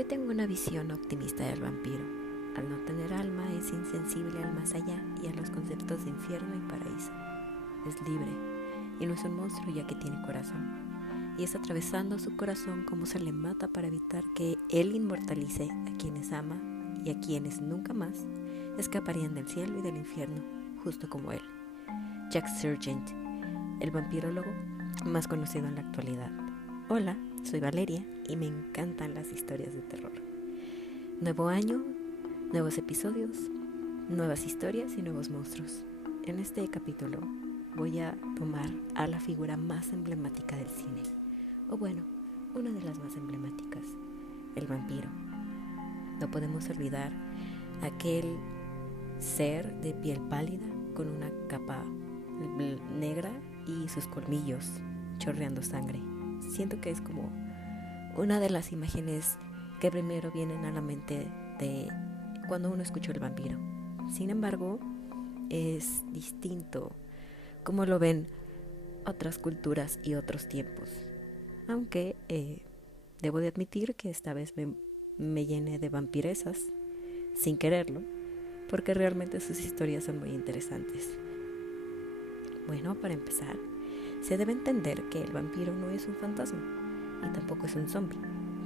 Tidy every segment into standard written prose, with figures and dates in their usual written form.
Yo tengo una visión optimista del vampiro. Al no tener alma, es insensible al más allá y a los conceptos de infierno y paraíso. Es libre y no es un monstruo ya que tiene corazón. Y es atravesando su corazón como se le mata para evitar que él inmortalice a quienes ama y a quienes nunca más escaparían del cielo y del infierno, justo como él. Jack Sargent, el vampirólogo más conocido en la actualidad. Hola, soy Valeria y me encantan las historias de terror. Nuevo año, nuevos episodios, nuevas historias y nuevos monstruos. En este capítulo voy a tomar a la figura más emblemática del cine. O bueno, una de las más emblemáticas, el vampiro. No podemos olvidar aquel ser de piel pálida con una capa negra y sus colmillos chorreando sangre. Siento que es como una de las imágenes que primero vienen a la mente de cuando uno escucha el vampiro. Sin embargo, es distinto como lo ven otras culturas y otros tiempos. Aunque debo de admitir que esta vez me llené de vampiresas sin quererlo, porque realmente sus historias son muy interesantes. Bueno, para empezar, se debe entender que el vampiro no es un fantasma y tampoco es un zombie,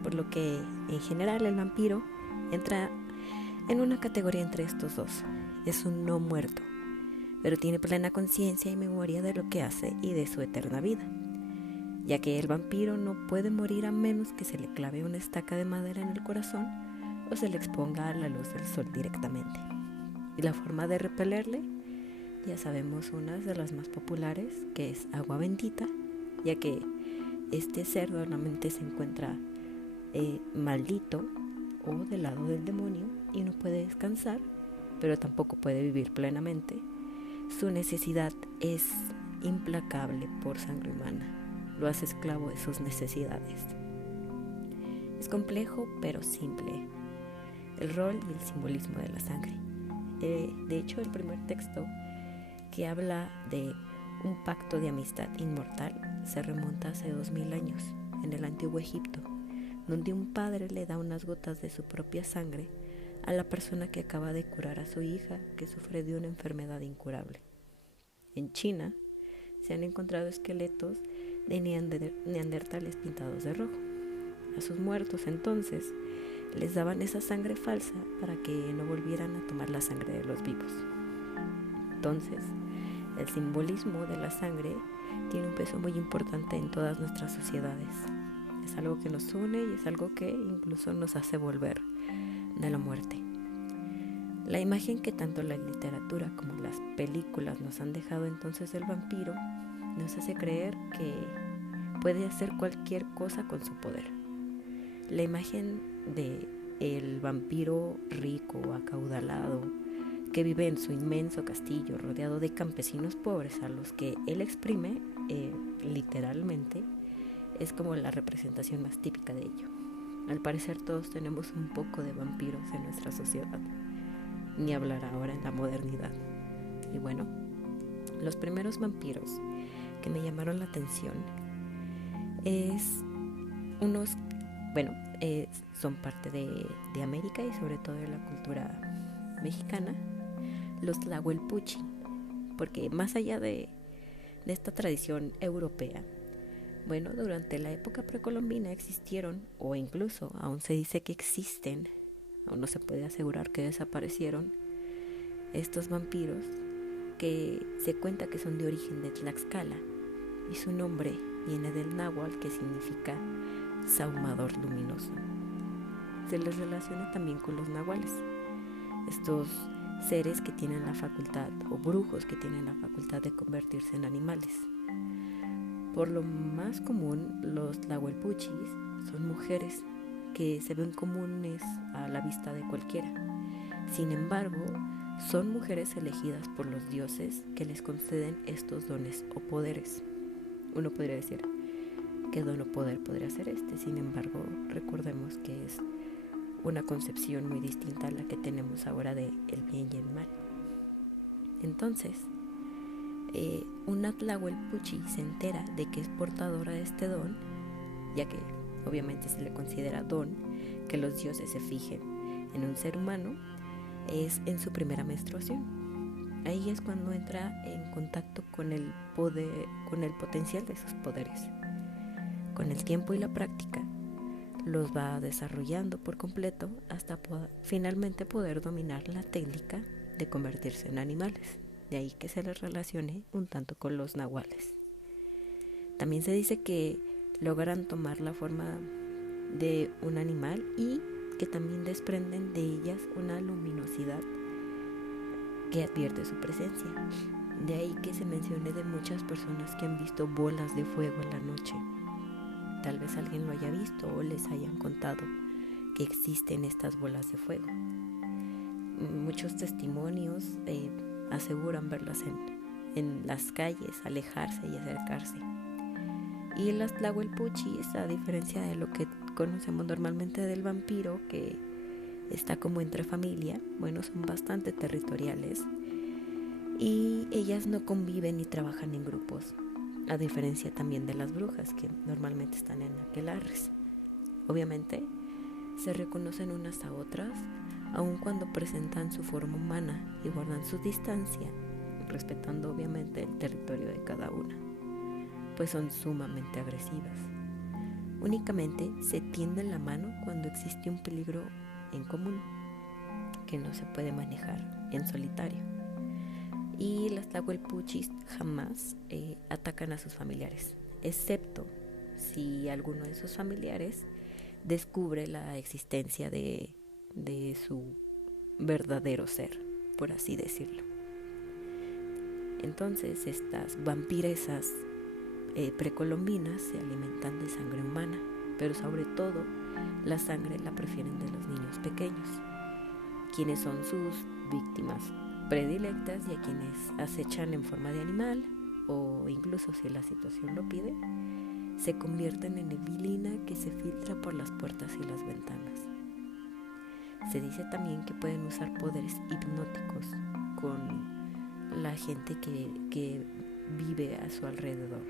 por lo que en general el vampiro entra en una categoría entre estos dos. Es un no muerto, pero tiene plena conciencia y memoria de lo que hace y de su eterna vida, ya que el vampiro no puede morir a menos que se le clave una estaca de madera en el corazón o se le exponga a la luz del sol directamente. Y la forma de repelerle, ya sabemos unas de las más populares, que es agua bendita, ya que este ser normalmente se encuentra maldito o del lado del demonio y no puede descansar, pero tampoco puede vivir plenamente. Su necesidad es implacable por sangre humana, lo hace esclavo de sus necesidades. Es complejo pero simple, el rol y el simbolismo de la sangre. De hecho, el primer texto que habla de un pacto de amistad inmortal se remonta hace 2000 años, en el antiguo Egipto, donde un padre le da unas gotas de su propia sangre a la persona que acaba de curar a su hija que sufre de una enfermedad incurable. En China se han encontrado esqueletos de neandertales pintados de rojo. A sus muertos entonces les daban esa sangre falsa para que no volvieran a tomar la sangre de los vivos. Entonces, el simbolismo de la sangre tiene un peso muy importante en todas nuestras sociedades. Es algo que nos une y es algo que incluso nos hace volver de la muerte. La imagen que tanto la literatura como las películas nos han dejado entonces del vampiro nos hace creer que puede hacer cualquier cosa con su poder. La imagen de el vampiro rico, acaudalado, que vive en su inmenso castillo rodeado de campesinos pobres a los que él exprime literalmente, es como la representación más típica de ello. Al parecer todos tenemos un poco de vampiros en nuestra sociedad, ni hablar ahora en la modernidad. Y bueno, los primeros vampiros que me llamaron la atención son parte de América y sobre todo de la cultura mexicana, los Tlahuelpuchi, porque más allá de esta tradición europea, bueno, durante la época precolombina existieron, o incluso aún se dice que existen, aún no se puede asegurar que desaparecieron, estos vampiros que se cuenta que son de origen de Tlaxcala, y su nombre viene del náhuatl, que significa sahumador luminoso. Se les relaciona también con los nahuales, estos seres que tienen la facultad, o brujos que tienen la facultad de convertirse en animales. Por lo más común, los tlahuelpuchis son mujeres que se ven comunes a la vista de cualquiera. Sin embargo, son mujeres elegidas por los dioses que les conceden estos dones o poderes. Uno podría decir, ¿qué don o poder podría ser este? Sin embargo, recordemos que es una concepción muy distinta a la que tenemos ahora de el bien y el mal. Entonces, una tlahuelpuchi se entera de que es portadora de este don, ya que obviamente se le considera don, que los dioses se fijen en un ser humano es en su primera menstruación. Ahí es cuando entra en contacto con el poder, con el potencial de sus poderes. Con el tiempo y la práctica, los va desarrollando por completo hasta finalmente poder dominar la técnica de convertirse en animales. De ahí que se les relacione un tanto con los nahuales. También se dice que logran tomar la forma de un animal y que también desprenden de ellas una luminosidad que advierte su presencia. De ahí que se mencione de muchas personas que han visto bolas de fuego en la noche. Tal vez alguien lo haya visto o les hayan contado que existen estas bolas de fuego. Muchos testimonios aseguran verlas en las calles, alejarse y acercarse. Y el Tlahuelpuchis, a diferencia de lo que conocemos normalmente del vampiro, que está como entre familia, bueno, son bastante territoriales y ellas no conviven ni trabajan en grupos, a diferencia también de las brujas, que normalmente están en aquelarres. Obviamente se reconocen unas a otras, aun cuando presentan su forma humana y guardan su distancia, respetando obviamente el territorio de cada una, pues son sumamente agresivas. Únicamente se tienden la mano cuando existe un peligro en común que no se puede manejar en solitario. Y las Tlahuelpuchis jamás atacan a sus familiares, excepto si alguno de sus familiares descubre la existencia de su verdadero ser, por así decirlo. Entonces estas vampiresas precolombinas se alimentan de sangre humana, pero sobre todo la sangre la prefieren de los niños pequeños, quienes son sus víctimas predilectas y a quienes acechan en forma de animal, o incluso si la situación lo pide, se convierten en neblina que se filtra por las puertas y las ventanas. Se dice también que pueden usar poderes hipnóticos con la gente que vive a su alrededor,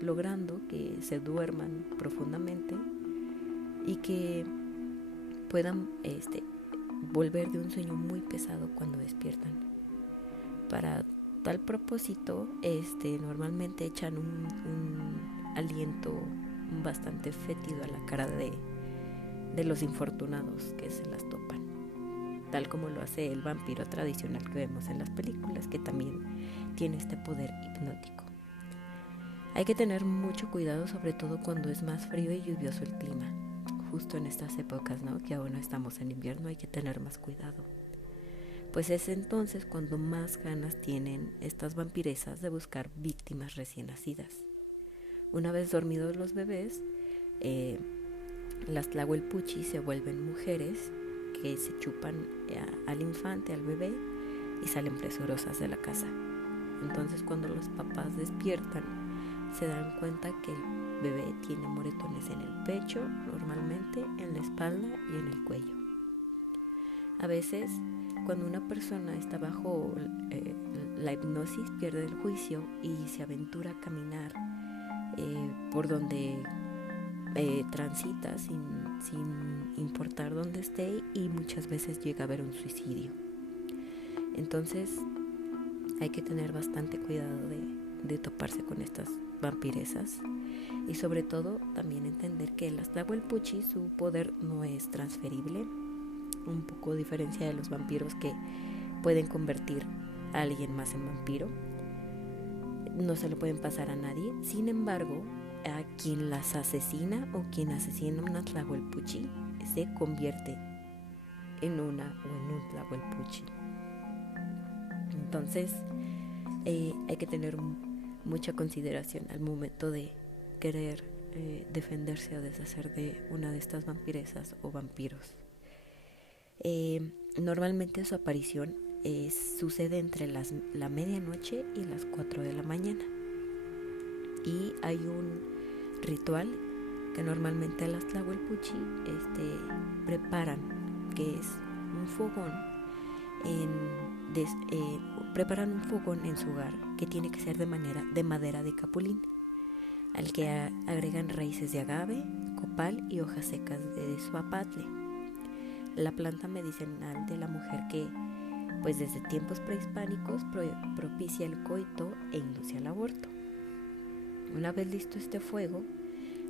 logrando que se duerman profundamente y que puedan volver de un sueño muy pesado cuando despiertan. Para tal propósito, normalmente echan un aliento bastante fétido a la cara de los infortunados que se las topan, tal como lo hace el vampiro tradicional que vemos en las películas, que también tiene este poder hipnótico. Hay que tener mucho cuidado, sobre todo cuando es más frío y lluvioso el clima. Justo en estas épocas, ¿no?, que aún no estamos en invierno, hay que tener más cuidado. Pues es entonces cuando más ganas tienen estas vampiresas de buscar víctimas recién nacidas. Una vez dormidos los bebés, las Tlahuelpuchis se vuelven mujeres que se chupan al infante, al bebé, y salen presurosas de la casa. Entonces cuando los papás despiertan, se dan cuenta que el bebé tiene moretones en el pecho, normalmente en la espalda y en el cuello. A veces, cuando una persona está bajo la hipnosis, pierde el juicio y se aventura a caminar por donde transita sin importar dónde esté, y muchas veces llega a haber un suicidio. Entonces hay que tener bastante cuidado de toparse con estas vampiresas, y sobre todo también entender que las Tlahuelpuchis, su poder no es transferible, un poco a diferencia de los vampiros que pueden convertir a alguien más en vampiro. No se lo pueden pasar a nadie. Sin embargo, a quien las asesina o quien asesina una Tlahuelpuchi se convierte en una o en un Tlahuelpuchi. Entonces hay que tener mucha consideración al momento de querer defenderse o deshacer de una de estas vampiresas o vampiros. Normalmente su aparición sucede entre la medianoche y las 4 de la mañana, y hay un ritual que normalmente las Tlahuelpuchi preparan, que es un fogón. Preparan un fogón en su hogar que tiene que ser de madera de capulín, al que agregan raíces de agave, copal y hojas secas de suapatle. la planta medicinal de la mujer que, pues desde tiempos prehispánicos, propicia el coito e induce al aborto. Una vez listo este fuego,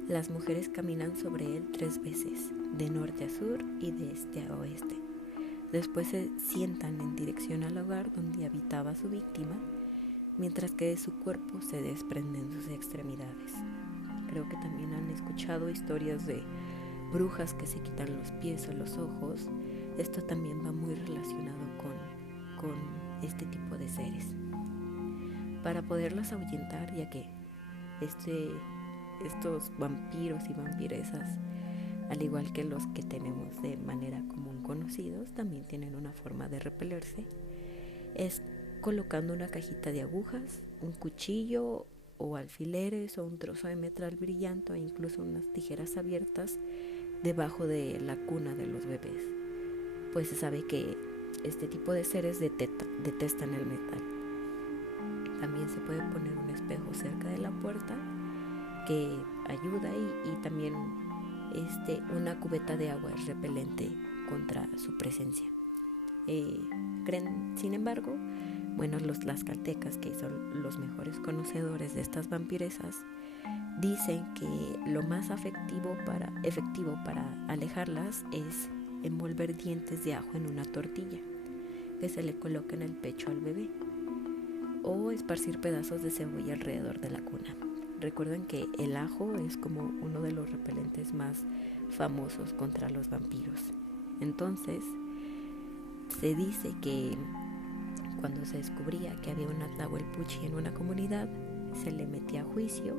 las mujeres caminan sobre él 3 veces, de norte a sur y de este a oeste. Después se sientan en dirección al hogar donde habitaba su víctima, mientras que de su cuerpo se desprenden sus extremidades. Creo que también han escuchado historias de brujas que se quitan los pies o los ojos. Esto también va muy relacionado con este tipo de seres. Para poderlas ahuyentar, ya que estos vampiros y vampiresas, al igual que los que tenemos de manera común conocidos, también tienen una forma de repelerse, es colocando una cajita de agujas, un cuchillo o alfileres o un trozo de metal brillante o incluso unas tijeras abiertas debajo de la cuna de los bebés, pues se sabe que este tipo de seres detestan el metal. También se puede poner un espejo cerca de la puerta que ayuda y también una cubeta de agua es repelente contra su presencia. Creen, sin embargo, los tlaxcaltecas, que son los mejores conocedores de estas vampiresas, dicen que lo más efectivo para alejarlas es envolver dientes de ajo en una tortilla que se le coloca en el pecho al bebé o esparcir pedazos de cebolla alrededor de la cuna. Recuerden que el ajo es como uno de los repelentes más famosos contra los vampiros. Entonces, se dice que cuando se descubría que había una Tlahuelpuchi en una comunidad, se le metía a juicio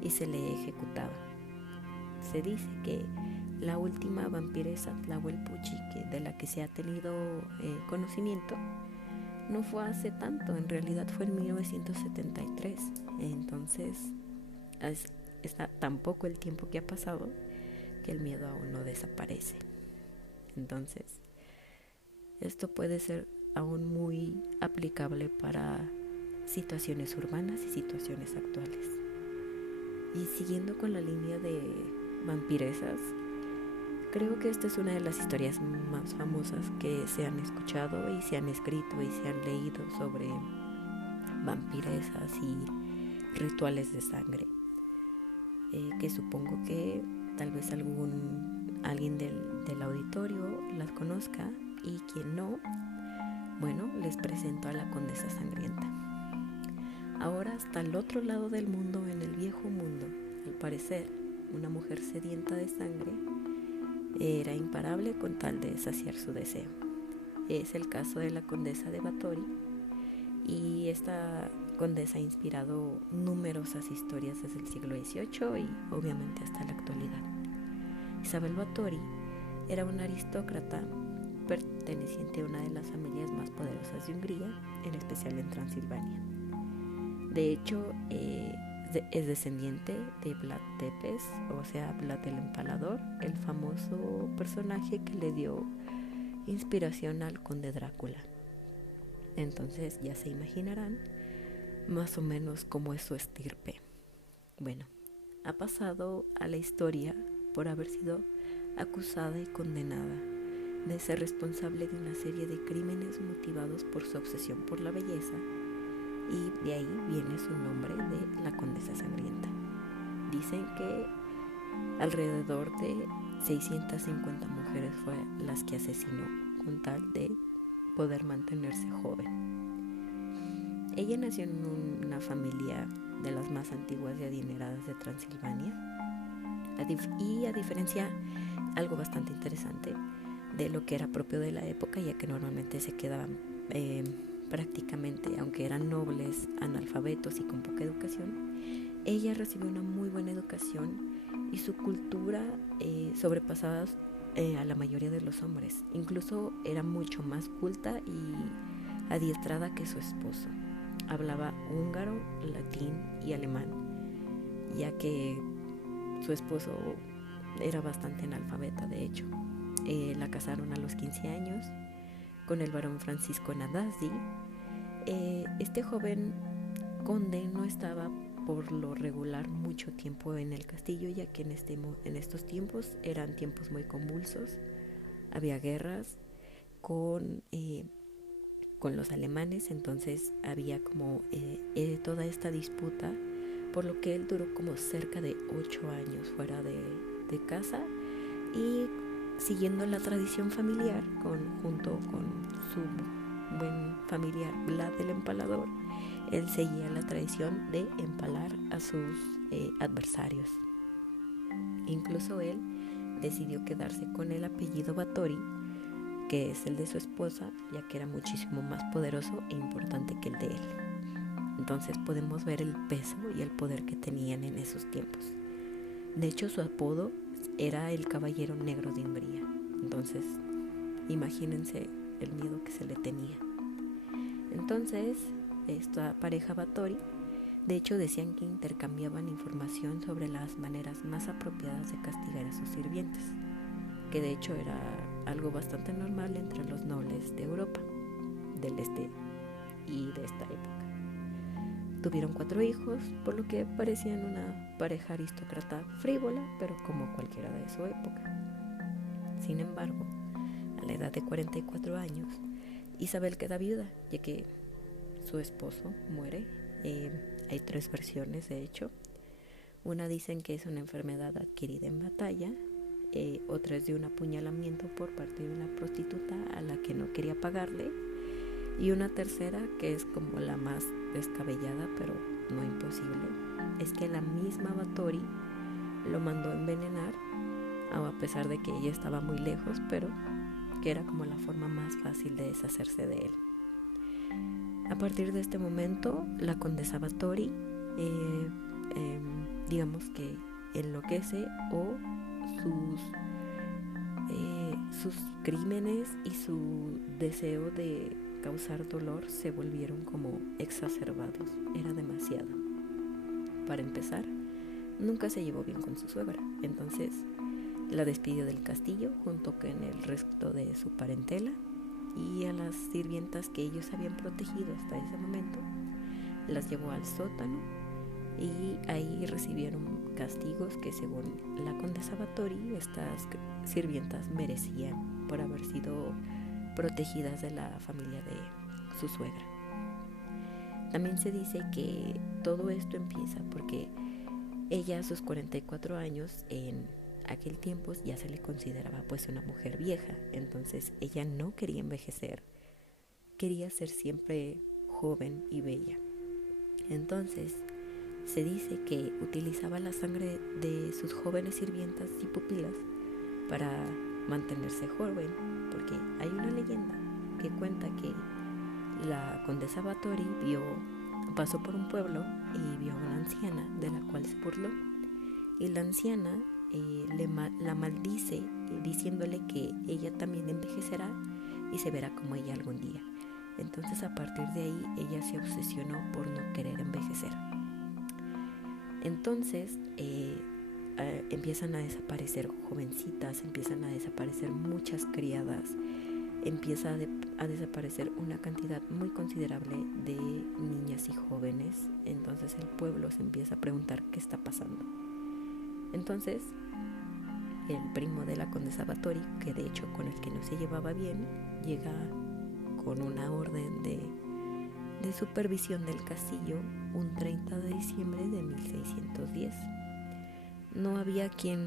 y se le ejecutaba. Se dice que la última vampiresa Tlahuelpuchi de la que se ha tenido conocimiento no fue hace tanto, en realidad fue en 1973. Entonces, está tan poco el tiempo que ha pasado que el miedo aún no desaparece. Entonces, esto puede ser aún muy aplicable para situaciones urbanas y situaciones actuales. Y siguiendo con la línea de vampiresas, creo que esta es una de las historias más famosas que se han escuchado y se han escrito y se han leído sobre vampiresas y rituales de sangre, que supongo que tal vez alguien del auditorio las conozca, y quien no, les presento a la Condesa Sangrienta. Ahora, hasta el otro lado del mundo, en el viejo mundo, al parecer, una mujer sedienta de sangre era imparable con tal de saciar su deseo. Es el caso de la Condesa de Báthory, y esta condesa ha inspirado numerosas historias desde el siglo XVIII y obviamente hasta la actualidad. Isabel Báthory era una aristócrata perteneciente a una de las familias más poderosas de Hungría, en especial en Transilvania. De hecho, es descendiente de Vlad Tepes, o sea, Vlad el Empalador, el famoso personaje que le dio inspiración al conde Drácula. Entonces ya se imaginarán más o menos cómo es su estirpe. Ha pasado a la historia por haber sido acusada y condenada de ser responsable de una serie de crímenes motivados por su obsesión por la belleza, y de ahí viene su nombre de la Condesa Sangrienta. Dicen que alrededor de 650 mujeres fue las que asesinó con tal de poder mantenerse joven. Ella nació en una familia de las más antiguas y adineradas de Transilvania, y a diferencia, algo bastante interesante, de lo que era propio de la época, ya que normalmente se quedaban prácticamente, aunque eran nobles, analfabetos y con poca educación, ella recibió una muy buena educación y su cultura sobrepasaba a la mayoría de los hombres. Incluso era mucho más culta y adiestrada que su esposo. Hablaba húngaro, latín y alemán, ya que su esposo era bastante analfabeta, de hecho. La casaron a los 15 años con el barón Francisco Nadasdy. Este joven conde no estaba por lo regular mucho tiempo en el castillo, ya que en estos tiempos eran tiempos muy convulsos, Había guerras con los alemanes, entonces había como toda esta disputa, por lo que él duró como cerca de 8 años fuera de casa y siguiendo la tradición familiar junto con su buen familiar Vlad el Empalador, él seguía la tradición de empalar a sus adversarios. Incluso él decidió quedarse con el apellido Báthory, que es el de su esposa, ya que era muchísimo más poderoso e importante que el de él. Entonces podemos ver el peso y el poder que tenían en esos tiempos. De hecho, su apodo era el Caballero Negro de Hungría. Entonces, imagínense el miedo que se le tenía. Entonces, esta pareja Báthory, de hecho, decían que intercambiaban información sobre las maneras más apropiadas de castigar a sus sirvientes, que de hecho era algo bastante normal entre los nobles de Europa, del este y de esta época. Tuvieron 4 hijos, por lo que parecían una pareja aristócrata frívola, pero como cualquiera de su época. Sin embargo, a la edad de 44 años, Isabel queda viuda, ya que su esposo muere. Hay 3 versiones, de hecho. Una dicen que es una enfermedad adquirida en batalla, otra es de un apuñalamiento por parte de una prostituta a la que no quería pagarle, y una tercera, que es como la más descabellada pero no imposible, es que la misma Báthory lo mandó a envenenar, a pesar de que ella estaba muy lejos, pero que era como la forma más fácil de deshacerse de él. A partir de este momento, la condesa Báthory digamos que enloquece, o sus crímenes y su deseo de causar dolor se volvieron como exacerbados. Era demasiado. Para empezar, nunca se llevó bien con su suegra, entonces la despidió del castillo junto con el resto de su parentela, y a las sirvientas que ellos habían protegido hasta ese momento las llevó al sótano, y ahí recibieron castigos que, según la condesa Báthory, estas sirvientas merecían por haber sido protegidas de la familia de su suegra. También se dice que todo esto empieza porque ella, a sus 44 años, en aquel tiempo ya se le consideraba pues una mujer vieja, entonces ella no quería envejecer, quería ser siempre joven y bella. Entonces se dice que utilizaba la sangre de sus jóvenes sirvientas y pupilas para mantenerse joven, porque hay una leyenda que cuenta que la condesa Báthory pasó por un pueblo y vio a una anciana de la cual se burló, y la anciana la maldice diciéndole que ella también envejecerá y se verá como ella algún día. Entonces, a partir de ahí, ella se obsesionó por no querer envejecer. Entonces empiezan a desaparecer jovencitas, empiezan a desaparecer muchas criadas, empieza a desaparecer una cantidad muy considerable de niñas y jóvenes. Entonces el pueblo se empieza a preguntar qué está pasando. Entonces el primo de la condesa Báthory, que de hecho con el que no se llevaba bien, llega con una orden de supervisión del castillo un 30 de diciembre de 1610. No había quien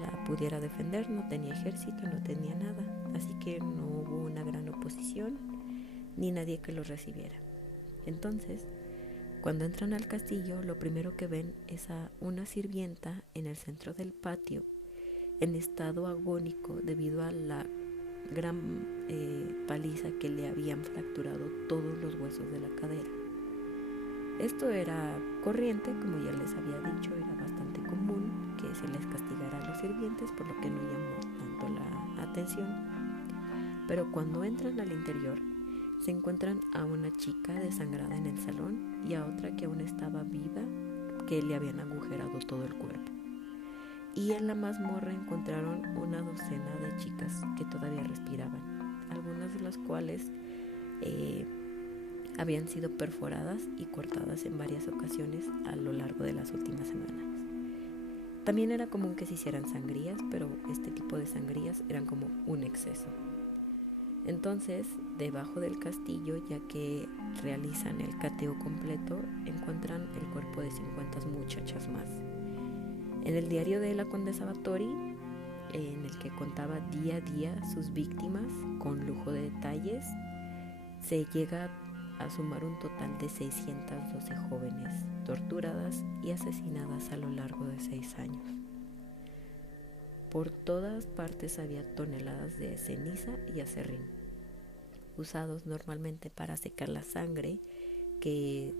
la pudiera defender, no tenía ejército, no tenía nada, así que no hubo una gran oposición ni nadie que los recibiera. Entonces, cuando entran al castillo, lo primero que ven es a una sirvienta en el centro del patio, en estado agónico debido a la gran paliza que le habían fracturado todos los huesos de la cadera. Esto era corriente, como ya les había dicho, era bastante común que se les castigara a los sirvientes, por lo que no llamó tanto la atención. Pero cuando entran al interior, se encuentran a una chica desangrada en el salón y a otra que aún estaba viva, que le habían agujerado todo el cuerpo. Y en la mazmorra encontraron una docena de chicas que todavía respiraban, algunas de las cuales habían sido perforadas y cortadas en varias ocasiones a lo largo de las últimas semanas. También era común que se hicieran sangrías, pero este tipo de sangrías eran como un exceso. Entonces, debajo del castillo, ya que realizan el cateo completo, encuentran el cuerpo de 50 muchachas más. En el diario de la condesa Báthory, en el que contaba día a día sus víctimas con lujo de detalles, se llega a sumar un total de 612 jóvenes torturadas y asesinadas a lo largo de 6 años. Por todas partes había toneladas de ceniza y aserrín, usados normalmente para secar la sangre que,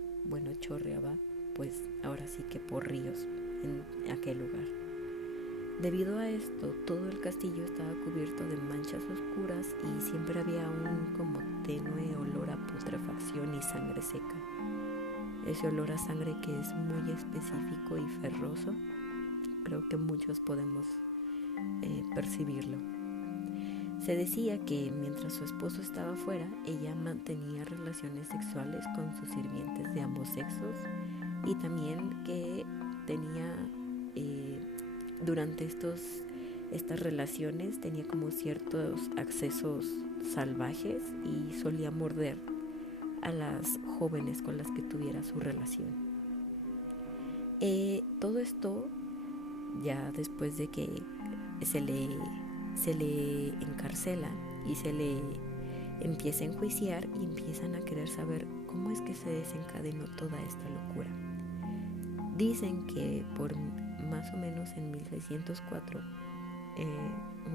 chorreaba, pues ahora sí que por ríos en aquel lugar. Debido a esto, todo el castillo estaba cubierto de manchas oscuras y siempre había un como tenue olor a putrefacción y sangre seca. Ese olor a sangre que es muy específico y ferroso, creo que muchos podemos percibirlo. Se decía que mientras su esposo estaba fuera, ella mantenía relaciones sexuales con sus sirvientes de ambos sexos y también que tenía durante estas relaciones tenía como ciertos accesos salvajes y solía morder a las jóvenes con las que tuviera su relación. Todo esto ya después de que se le encarcela y se le empieza a enjuiciar y empiezan a querer saber cómo es que se desencadenó toda esta locura. Dicen que por más o menos en 1604,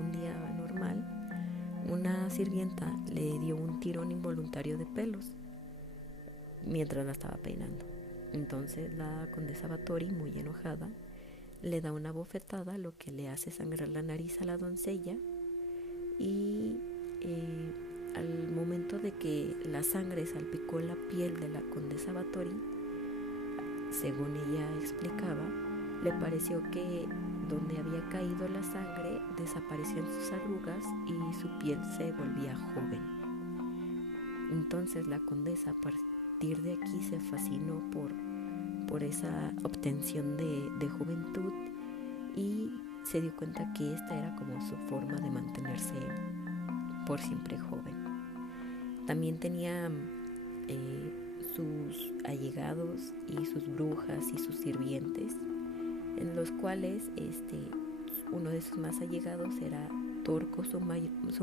un día normal, una sirvienta le dio un tirón involuntario de pelos mientras la estaba peinando. Entonces la condesa Báthory, muy enojada, le da una bofetada, lo que le hace sangrar la nariz a la doncella y al momento de que la sangre salpicó la piel de la condesa Báthory, según ella explicaba, le pareció que donde había caído la sangre desaparecían sus arrugas y su piel se volvía joven. Entonces la condesa a partir de aquí se fascinó por esa obtención de juventud y se dio cuenta que esta era como su forma de mantenerse por siempre joven. También tenía sus allegados y sus brujas y sus sirvientes, en los cuales uno de sus más allegados era Torco, su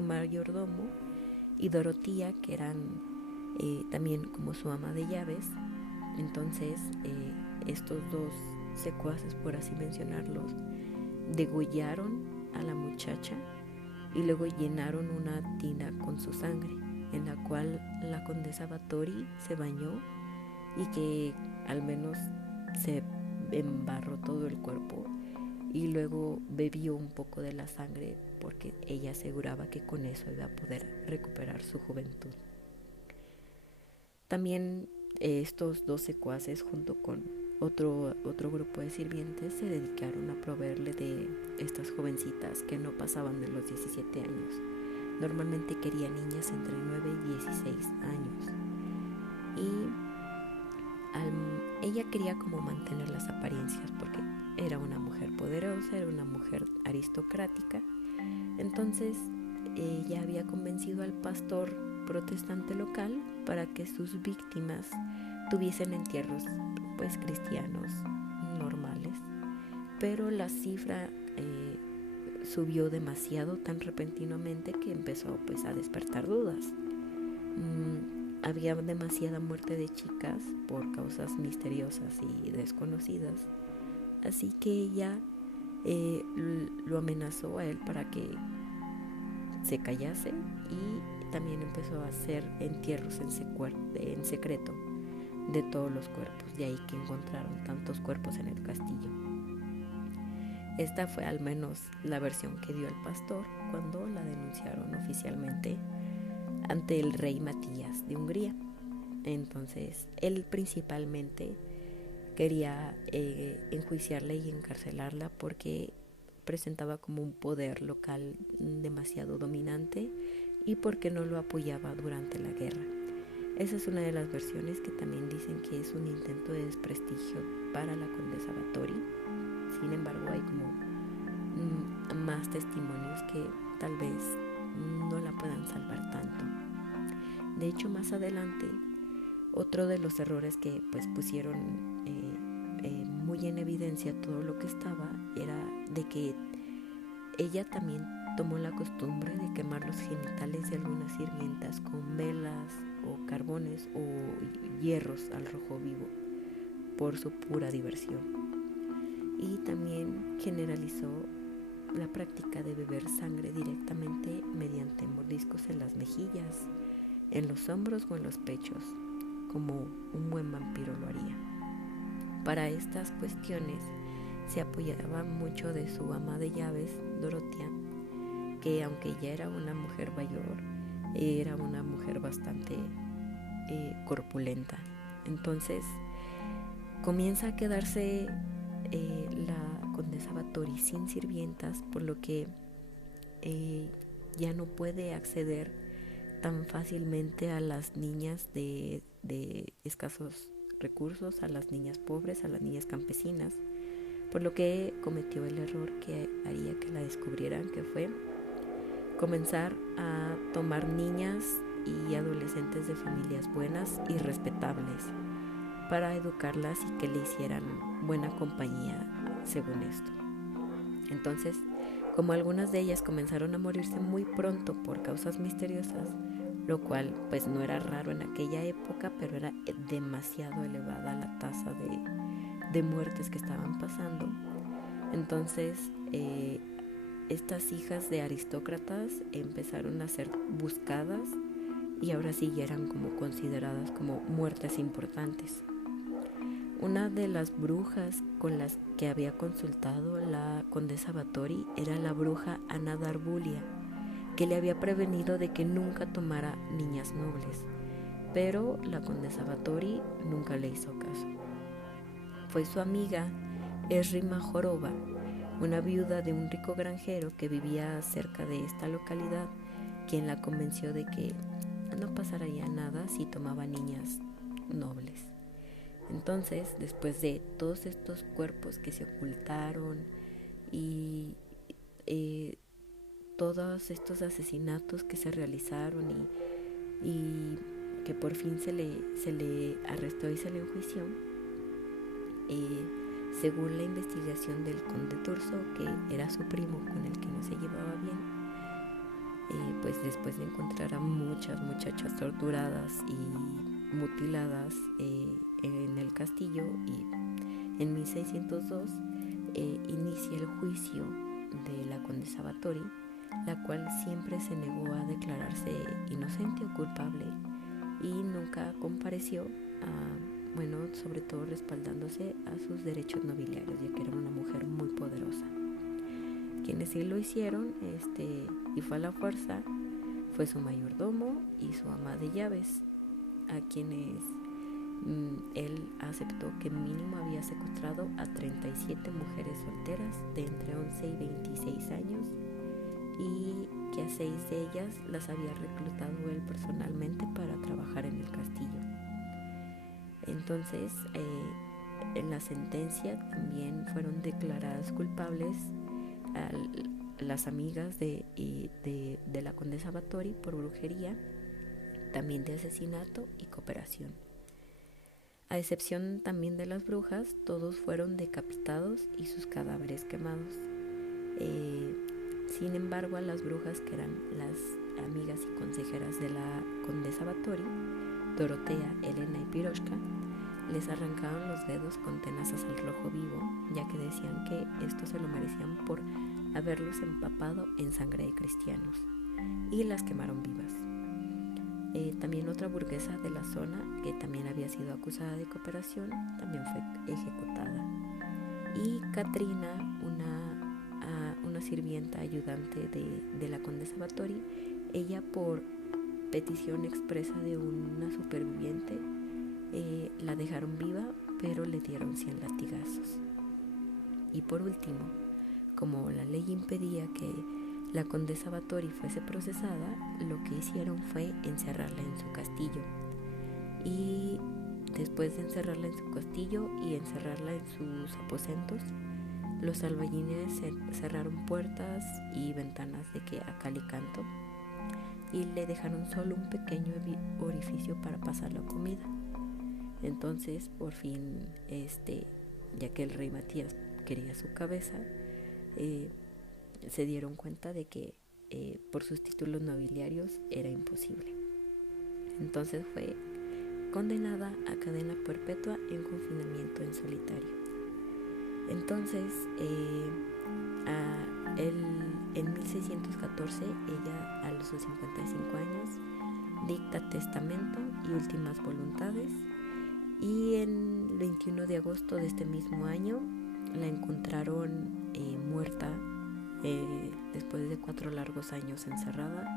mayordomo, y Dorotía, que eran también como su ama de llaves. Entonces estos dos secuaces, por así mencionarlos, degollaron a la muchacha y luego llenaron una tina con su sangre, en la cual la condesa Báthory se bañó y que al menos se embarró todo el cuerpo y luego bebió un poco de la sangre porque ella aseguraba que con eso iba a poder recuperar su juventud. También estos dos secuaces, junto con otro grupo de sirvientes, se dedicaron a proveerle de estas jovencitas que no pasaban de los 17 años. Normalmente quería niñas entre 9 y 16 años. Y ella quería como mantener las apariencias porque era una mujer poderosa, era una mujer aristocrática. Entonces ella había convencido al pastor protestante local para que sus víctimas tuviesen entierros pues cristianos normales, pero la cifra subió demasiado tan repentinamente que empezó pues a despertar dudas. Había demasiada muerte de chicas por causas misteriosas y desconocidas, así que ella lo amenazó a él para que se callase y también empezó a hacer entierros en secreto de todos los cuerpos, de ahí que encontraron tantos cuerpos en el castillo. Esta fue al menos la versión que dio el pastor cuando la denunciaron oficialmente ante el rey Matías de Hungría. Entonces él principalmente quería enjuiciarla y encarcelarla porque presentaba como un poder local demasiado dominante y porque no lo apoyaba durante la guerra. Esa es una de las versiones que también dicen que es un intento de desprestigio para la condesa Báthory. Sin embargo, hay como más testimonios que tal vez no la puedan salvar tanto. De hecho, más adelante, otro de los errores que pues pusieron muy en evidencia todo lo que estaba era de que ella también tomó la costumbre de quemar los genitales de algunas sirvientas con velas o carbones o hierros al rojo vivo por su pura diversión. Y también generalizó la práctica de beber sangre directamente mediante mordiscos en las mejillas, en los hombros o en los pechos, como un buen vampiro lo haría. Para estas cuestiones se apoyaba mucho de su ama de llaves, Dorotea, que aunque ella era una mujer mayor, era una mujer bastante corpulenta. Entonces comienza a quedarse la condesa Báthory sin sirvientas, por lo que ya no puede acceder tan fácilmente a las niñas de escasos recursos, a las niñas pobres, a las niñas campesinas, por lo que cometió el error que haría que la descubrieran, que fue comenzar a tomar niñas y adolescentes de familias buenas y respetables para educarlas y que le hicieran buena compañía, según esto. Entonces, como algunas de ellas comenzaron a morirse muy pronto por causas misteriosas, lo cual pues no era raro en aquella época, pero era demasiado elevada la tasa de muertes que estaban pasando. Entonces estas hijas de aristócratas empezaron a ser buscadas y ahora sí ya eran como consideradas como muertes importantes. Una de las brujas con las que había consultado la condesa Báthory era la bruja Ana Darbulia, que le había prevenido de que nunca tomara niñas nobles, pero la condesa Báthory nunca le hizo caso. Fue su amiga Esrima Joroba, una viuda de un rico granjero que vivía cerca de esta localidad, quien la convenció de que no pasaría nada si tomaba niñas nobles. Entonces, después de todos estos cuerpos que se ocultaron y todos estos asesinatos que se realizaron y que por fin se le arrestó y se le enjuició, según la investigación del conde Turso, que era su primo con el que no se llevaba bien, pues después de encontrar a muchas muchachas torturadas y mutiladas en el castillo, y en 1602 inicia el juicio de la condesa Báthory, la cual siempre se negó a declararse inocente o culpable y nunca compareció, sobre todo respaldándose a sus derechos nobiliarios, ya que era una mujer muy poderosa. Quienes sí lo hicieron, y fue a la fuerza, fue su mayordomo y su ama de llaves, a quienes él aceptó que mínimo había secuestrado a 37 mujeres solteras de entre 11 y 26 años y que a 6 de ellas las había reclutado él personalmente para trabajar en el castillo. Entonces, en la sentencia también fueron declaradas culpables a las amigas de la condesa Báthory por brujería, también de asesinato y cooperación. A excepción también de las brujas, todos fueron decapitados y sus cadáveres quemados. Sin embargo, a las brujas, que eran las amigas y consejeras de la condesa Báthory, Dorotea, Elena y Piroshka, les arrancaron los dedos con tenazas al rojo vivo, ya que decían que esto se lo merecían por haberlos empapado en sangre de cristianos, y las quemaron vivas. También otra burguesa de la zona, que también había sido acusada de cooperación, también fue ejecutada. Y Katrina, una sirvienta ayudante de la condesa Báthory, ella por petición expresa de una superviviente, la dejaron viva, pero le dieron 100 latigazos. Y por último, como la ley impedía que la condesa Báthory fuese procesada, lo que hicieron fue encerrarla en su castillo. Y después de encerrarla en su castillo y encerrarla en sus aposentos, Los albañiles cerraron puertas y ventanas de que a cal y canto y le dejaron solo un pequeño orificio para pasar la comida. Entonces, por fin, ya que el rey Matías quería su cabeza, se dieron cuenta de que por sus títulos nobiliarios era imposible. Entonces fue condenada a cadena perpetua en confinamiento en solitario. Entonces, en 1614, ella a los 55 años dicta testamento y últimas voluntades, y el 21 de agosto de este mismo año la encontraron muerta después de 4 largos años encerrada,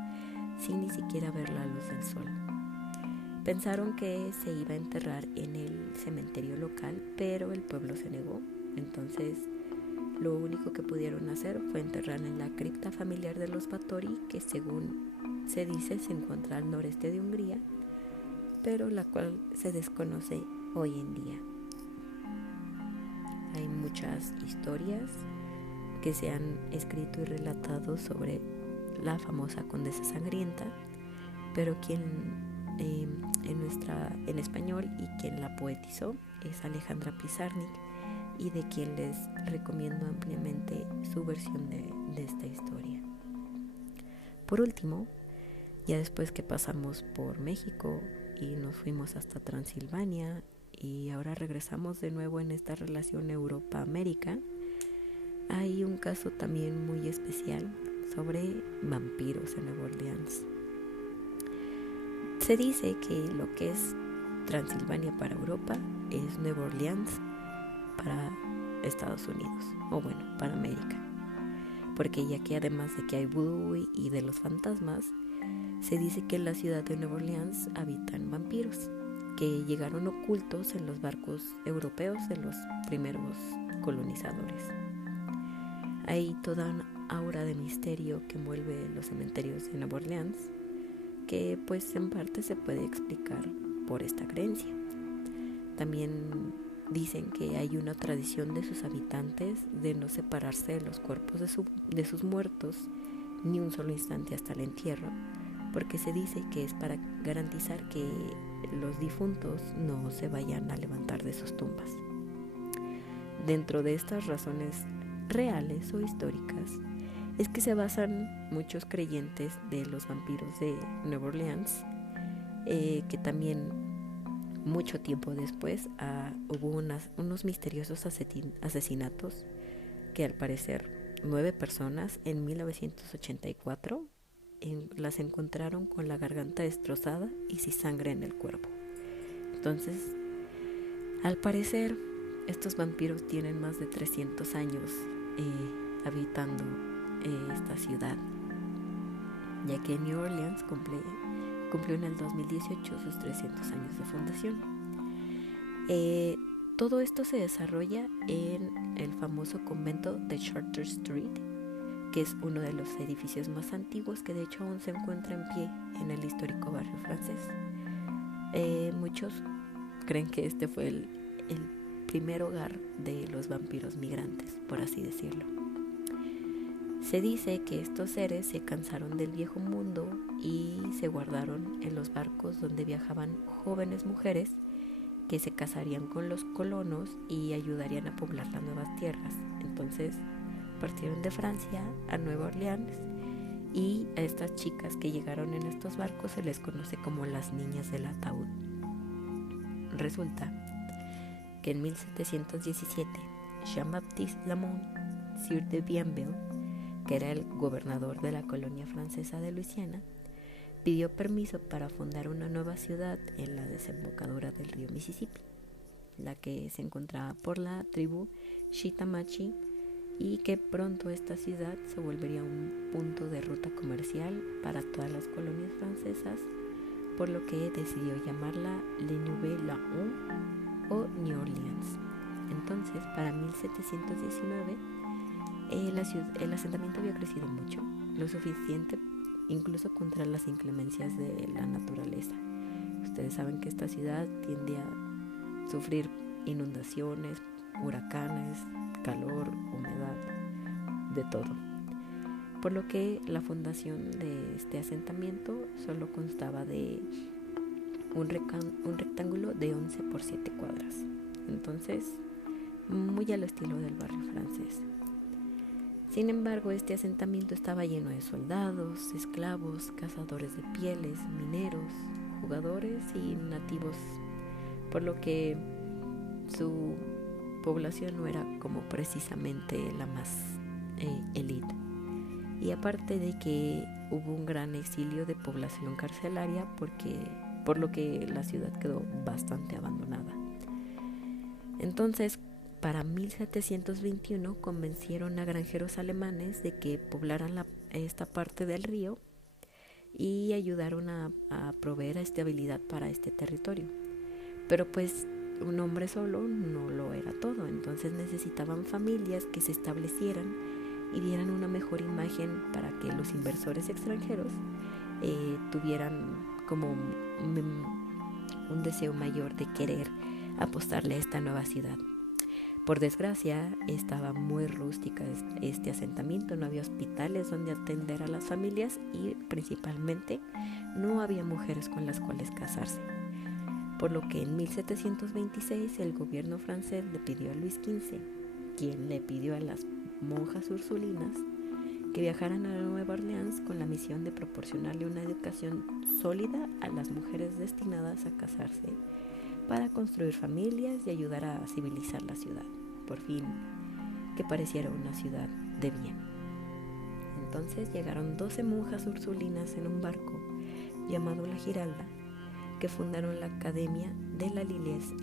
sin ni siquiera ver la luz del sol. Pensaron que se iba a enterrar en el cementerio local, pero el pueblo se negó. Entonces, lo único que pudieron hacer fue enterrarla en la cripta familiar de los Báthory, que según se dice se encuentra al noreste de Hungría, pero la cual se desconoce hoy en día. Hay muchas historias que se han escrito y relatado sobre la famosa Condesa Sangrienta, pero quien en español y quien la poetizó es Alejandra Pizarnik, y de quien les recomiendo ampliamente su versión de esta historia. Por último, ya después que pasamos por México y nos fuimos hasta Transilvania y ahora regresamos de nuevo en esta relación Europa-América, hay un caso también muy especial sobre vampiros en Nueva Orleans. Se dice que lo que es Transilvania para Europa es Nueva Orleans para Estados Unidos, o bueno, para América, porque ya que además de que hay vudú y de los fantasmas, se dice que en la ciudad de Nueva Orleans habitan vampiros que llegaron ocultos en los barcos europeos de los primeros colonizadores. Hay toda una aura de misterio que envuelve los cementerios de Nueva Orleans, que pues en parte se puede explicar por esta creencia. También dicen que hay una tradición de sus habitantes de no separarse de los cuerpos de sus muertos ni un solo instante hasta el entierro, porque se dice que es para garantizar que los difuntos no se vayan a levantar de sus tumbas. Dentro de estas razones reales o históricas es que se basan muchos creyentes de los vampiros de Nueva Orleans, que también mucho tiempo después hubo unos misteriosos asesinatos que al parecer 9 personas en 1984 las encontraron con la garganta destrozada y sin sangre en el cuerpo. Entonces, al parecer, estos vampiros tienen más de 300 años habitando esta ciudad, ya que New Orleans cumplió en el 2018 sus 300 años de fundación. Todo esto se desarrolla en el famoso convento de Charter Street, que es uno de los edificios más antiguos que de hecho aún se encuentra en pie en el histórico barrio francés. Muchos creen que este fue el primer hogar de los vampiros migrantes, por así decirlo. Se dice que estos seres se cansaron del viejo mundo y se guardaron en los barcos donde viajaban jóvenes mujeres que se casarían con los colonos y ayudarían a poblar las nuevas tierras. Entonces partieron de Francia a Nueva Orleans, y a estas chicas que llegaron en estos barcos se les conoce como las niñas del ataúd. Resulta que en 1717 Jean-Baptiste Lamont, Sire de Bienville, que era el gobernador de la colonia francesa de Luisiana, pidió permiso para fundar una nueva ciudad en la desembocadura del río Mississippi, la que se encontraba por la tribu Chitamachi, y que pronto esta ciudad se volvería un punto de ruta comercial para todas las colonias francesas, por lo que decidió llamarla Le Nouvel-Orléans o New Orleans. Entonces, para 1719, el asentamiento había crecido mucho, lo suficiente incluso contra las inclemencias de la naturaleza. Ustedes saben que esta ciudad tiende a sufrir inundaciones, huracanes, calor, humedad, de todo. Por lo que la fundación de este asentamiento solo constaba de un rectángulo de 11 por 7 cuadras. Entonces, muy al estilo del barrio francés. Sin embargo, este asentamiento estaba lleno de soldados, esclavos, cazadores de pieles, mineros, jugadores y nativos, por lo que su población no era como precisamente la más élite. Y aparte de que hubo un gran exilio de población carcelaria por lo que la ciudad quedó bastante abandonada. Entonces, para 1721 convencieron a granjeros alemanes de que poblaran esta parte del río y ayudaron a proveer estabilidad para este territorio. Pero pues un hombre solo no lo era todo, entonces necesitaban familias que se establecieran y dieran una mejor imagen para que los inversores extranjeros tuvieran como un deseo mayor de querer apostarle a esta nueva ciudad. Por desgracia, estaba muy rústica este asentamiento, no había hospitales donde atender a las familias y principalmente no había mujeres con las cuales casarse. Por lo que en 1726 el gobierno francés le pidió a Luis XV, quien le pidió a las monjas ursulinas que viajaran a Nueva Orleans con la misión de proporcionarle una educación sólida a las mujeres destinadas a casarse para construir familias y ayudar a civilizar la ciudad, por fin, que pareciera una ciudad de bien. Entonces llegaron 12 monjas ursulinas en un barco llamado La Giralda, que fundaron la Academia de la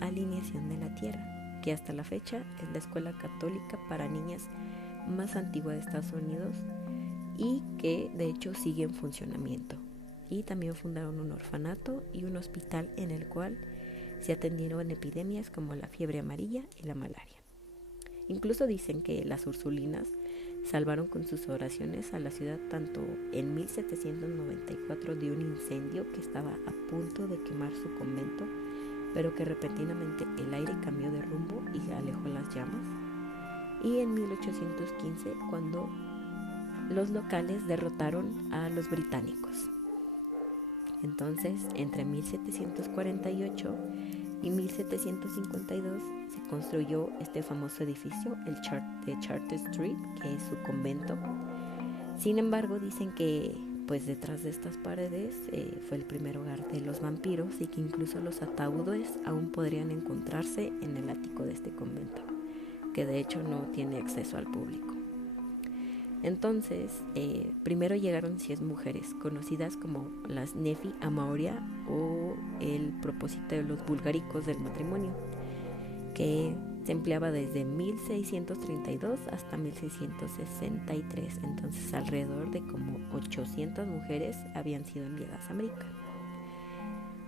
Alineación de la Tierra, que hasta la fecha es la escuela católica para niñas más antigua de Estados Unidos y que de hecho sigue en funcionamiento. Y también fundaron un orfanato y un hospital en el cual se atendieron epidemias como la fiebre amarilla y la malaria. Incluso dicen que las ursulinas salvaron con sus oraciones a la ciudad tanto en 1794 de un incendio que estaba a punto de quemar su convento, pero que repentinamente el aire cambió de rumbo y alejó las llamas, y en 1815 cuando los locales derrotaron a los británicos. Entonces, entre 1748 y 1752 se construyó este famoso edificio, de Charter Street, que es su convento. Sin embargo, dicen que pues detrás de estas paredes fue el primer hogar de los vampiros y que incluso los ataúdes aún podrían encontrarse en el ático de este convento, que de hecho no tiene acceso al público. Entonces, primero llegaron 10 mujeres, conocidas como las Nefi Amauria o el propósito de los bulgaricos del matrimonio, que se empleaba desde 1632 hasta 1663. Entonces, alrededor de como 800 mujeres habían sido enviadas a América.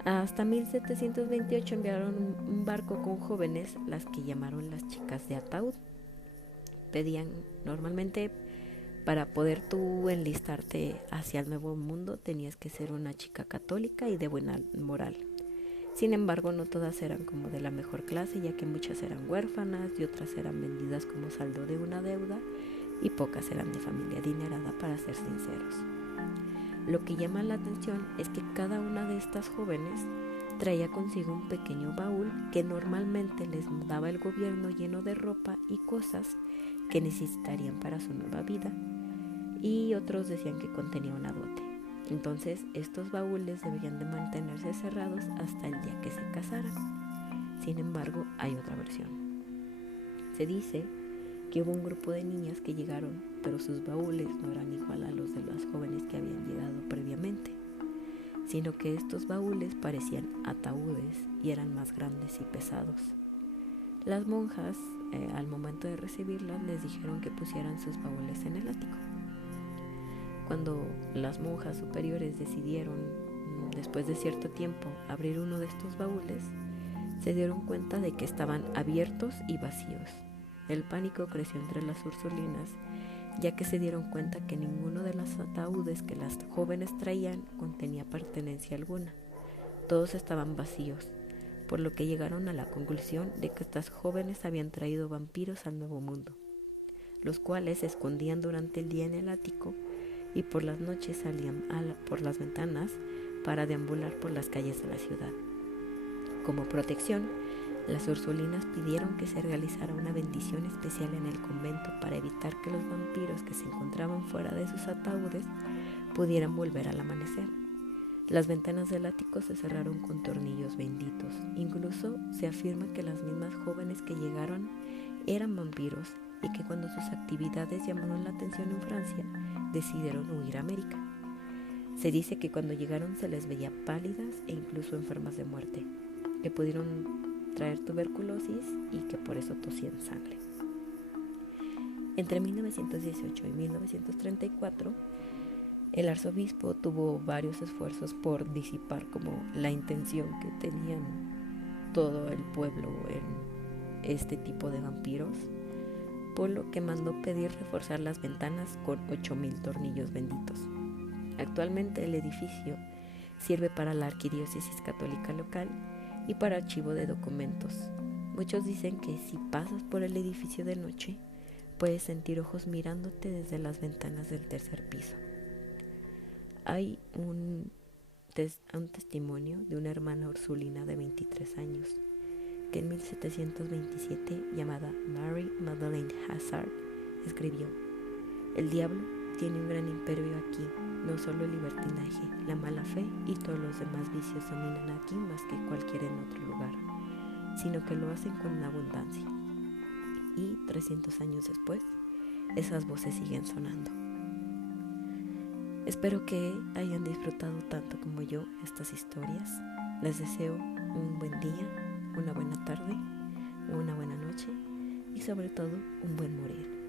Hasta 1728 enviaron un barco con jóvenes, las que llamaron las chicas de ataúd. Pedían normalmente, para poder tú enlistarte hacia el nuevo mundo, tenías que ser una chica católica y de buena moral. Sin embargo, no todas eran como de la mejor clase, ya que muchas eran huérfanas y otras eran vendidas como saldo de una deuda y pocas eran de familia adinerada, para ser sinceros. Lo que llama la atención es que cada una de estas jóvenes traía consigo un pequeño baúl que normalmente les daba el gobierno, lleno de ropa y cosas que necesitarían para su nueva vida, y otros decían que contenía una dote. Entonces estos baúles debían de mantenerse cerrados hasta el día que se casaran. Sin embargo, hay otra versión. Se dice que hubo un grupo de niñas que llegaron, pero sus baúles no eran igual a los de las jóvenes que habían llegado previamente, sino que estos baúles parecían ataúdes y eran más grandes y pesados. Las monjas, al momento de recibirlas, les dijeron que pusieran sus baúles en el ático. Cuando las monjas superiores decidieron, después de cierto tiempo, abrir uno de estos baúles, se dieron cuenta de que estaban abiertos y vacíos. El pánico creció entre las ursulinas, ya que se dieron cuenta que ninguno de los ataúdes que las jóvenes traían contenía pertenencia alguna. Todos estaban vacíos, por lo que llegaron a la conclusión de que estas jóvenes habían traído vampiros al Nuevo Mundo, los cuales se escondían durante el día en el ático y por las noches salían por las ventanas para deambular por las calles de la ciudad. Como protección, las ursulinas pidieron que se realizara una bendición especial en el convento para evitar que los vampiros que se encontraban fuera de sus ataúdes pudieran volver al amanecer. Las ventanas del ático se cerraron con tornillos benditos. Incluso se afirma que las mismas jóvenes que llegaron eran vampiros y que cuando sus actividades llamaron la atención en Francia, decidieron huir a América. Se dice que cuando llegaron se les veía pálidas e incluso enfermas de muerte, que pudieron traer tuberculosis y que por eso tosían sangre. Entre 1918 y 1934, el arzobispo tuvo varios esfuerzos por disipar como la intención que tenían todo el pueblo en este tipo de vampiros, por lo que mandó pedir reforzar las ventanas con 8,000 tornillos benditos. Actualmente el edificio sirve para la arquidiócesis católica local y para archivo de documentos. Muchos dicen que si pasas por el edificio de noche, puedes sentir ojos mirándote desde las ventanas del tercer piso. Hay un testimonio de una hermana ursulina de 23 años, que en 1727, llamada Mary Magdalene Hazard, escribió: "El diablo tiene un gran imperio aquí, no solo el libertinaje, la mala fe y todos los demás vicios dominan aquí más que cualquier en otro lugar, sino que lo hacen con abundancia". Y 300 años después, esas voces siguen sonando. Espero que hayan disfrutado tanto como yo estas historias. Les deseo un buen día, una buena tarde, una buena noche y sobre todo un buen morir.